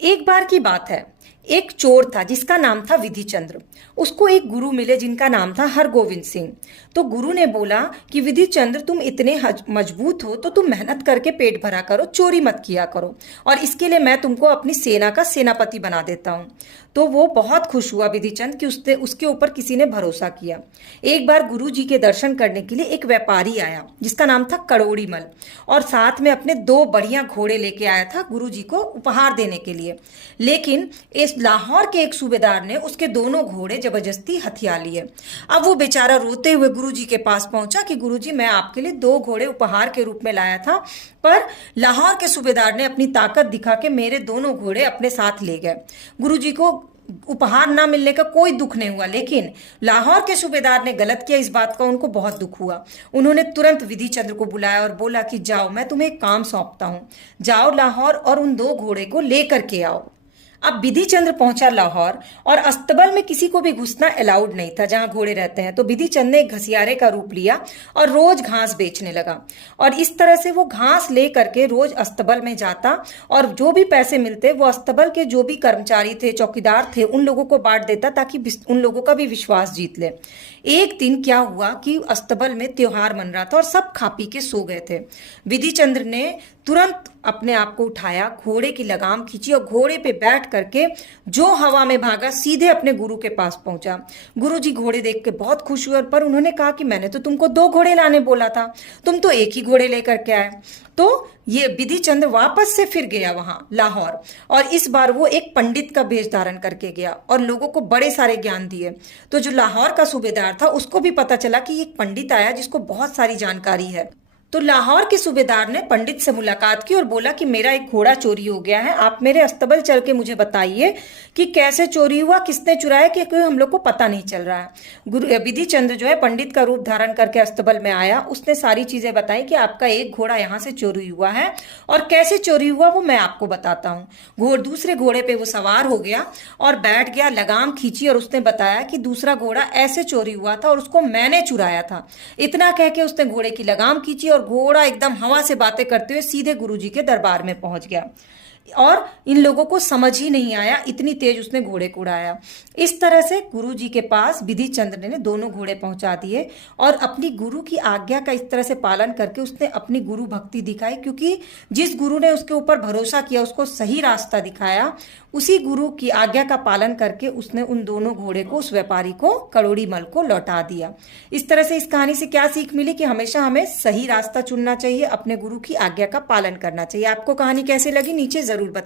एक बार की बात है। एक चोर था जिसका नाम था विधि चंद्र। उसको एक गुरु मिले जिनका नाम था हरगोविंद सिंह। तो गुरु ने बोला कि विधि चंद्र, तुम इतने मजबूत हो तो तुम मेहनत करके पेट भरा करो, चोरी मत किया करो, और इसके लिए मैं तुमको अपनी सेना का सेनापति बना देता हूँ। तो वो बहुत खुश हुआ विधि चंद्र कि उसने उसके ऊपर किसी ने भरोसा किया। एक बार गुरु जी के दर्शन करने के लिए एक व्यापारी आया जिसका नाम था करोड़ी मल, और साथ में अपने दो बढ़िया घोड़े लेके आया था गुरु जी को उपहार देने के लिए। लेकिन इस लाहौर के एक सूबेदार ने उसके दोनों घोड़े जबरदस्ती हथिया लिए। अब वो बेचारा रोते हुए गुरुजी के पास पहुंचा कि गुरुजी, मैं आपके लिए दो घोड़े उपहार के रूप में लाया था, पर लाहौर के सूबेदार ने अपनी ताकत दिखा के मेरे दोनों घोड़े अपने साथ ले गए। गुरुजी को उपहार ना मिलने का कोई दुख नहीं हुआ, लेकिन लाहौर के सूबेदार ने गलत किया, इस बात का उनको बहुत दुख हुआ। उन्होंने तुरंत विधि चंद्र को बुलाया और बोला कि जाओ, मैं तुम्हें एक काम सौंपता हूं, जाओ लाहौर और उन दो घोड़े को लेकर के आओ। अब विधि चंद्र पहुंचा लाहौर, और अस्तबल में किसी को भी घुसना अलाउड नहीं था जहां घोड़े रहते हैं। तो विधि चंद्र ने एक घसियारे का रूप लिया और रोज घास बेचने लगा, और इस तरह से वो घास ले करके रोज अस्तबल में जाता, और जो भी पैसे मिलते वो अस्तबल के जो भी कर्मचारी थे, चौकीदार थे, उन लोगों को बांट देता ताकि उन लोगों का भी विश्वास जीत ले। एक दिन क्या हुआ कि अस्तबल में त्योहार मन रहा था और सब खा पी के सो गए थे। विधि चंद्र ने तुरंत अपने आप को उठाया, घोड़े की लगाम खींची और घोड़े पे बैठ करके जो हवा में भागा, सीधे अपने गुरु के पास पहुंचा। गुरु जी घोड़े देख के बहुत खुश हुए, पर उन्होंने कहा कि मैंने तो तुमको दो घोड़े लाने बोला था, तुम तो एक ही घोड़े लेकर के आए। तो ये विधि चंद्र वापस से फिर गया वहां लाहौर, और इस बार वो एक पंडित का वेश धारण करके गया और लोगों को बड़े सारे ज्ञान दिए। तो जो लाहौर का सूबेदार था उसको भी पता चला कि एक पंडित आया जिसको बहुत सारी जानकारी है। तो लाहौर के सूबेदार ने पंडित से मुलाकात की और बोला कि मेरा एक घोड़ा चोरी हो गया है, आप मेरे अस्तबल चल के मुझे बताइए कि कैसे चोरी हुआ, किसने चुराया, कि कोई हम लोग को पता नहीं चल रहा है। गुरु विधि चंद्र जो है पंडित का रूप धारण करके अस्तबल में आया, उसने सारी चीजें बताई कि आपका एक घोड़ा यहाँ से चोरी हुआ है, और कैसे चोरी हुआ वो मैं आपको बताता हूँ। दूसरे घोड़े पे वो सवार हो गया और बैठ गया, लगाम खींची, और उसने बताया कि दूसरा घोड़ा ऐसे चोरी हुआ था और उसको मैंने चुराया था। इतना कह के उसने घोड़े की लगाम खींची और घोड़ा एकदम हवा से बातें करते हुए सीधे गुरुजी के दरबार में पहुंच गया, और इन लोगों को समझ ही नहीं आया, इतनी तेज उसने घोड़े को उड़ाया। इस तरह से गुरुजी के पास विधि चंद्र ने दोनों घोड़े पहुंचा दिए, और अपनी गुरु की आज्ञा का इस तरह से पालन करके उसने अपनी गुरु भक्ति दिखाई, क्योंकि जिस गुरु ने उसके ऊपर भरोसा किया, उसको सही रास्ता दिखाया, उसी गुरु की आज्ञा का पालन करके उसने उन दोनों घोड़े को उस व्यापारी को, करोड़ी मल को, लौटा दिया। इस तरह से इस कहानी से क्या सीख मिली कि हमेशा हमें सही रास्ता चुनना चाहिए, अपने गुरु की आज्ञा का पालन करना चाहिए। आपको कहानी कैसे लगी नीचे जरूर बताइए।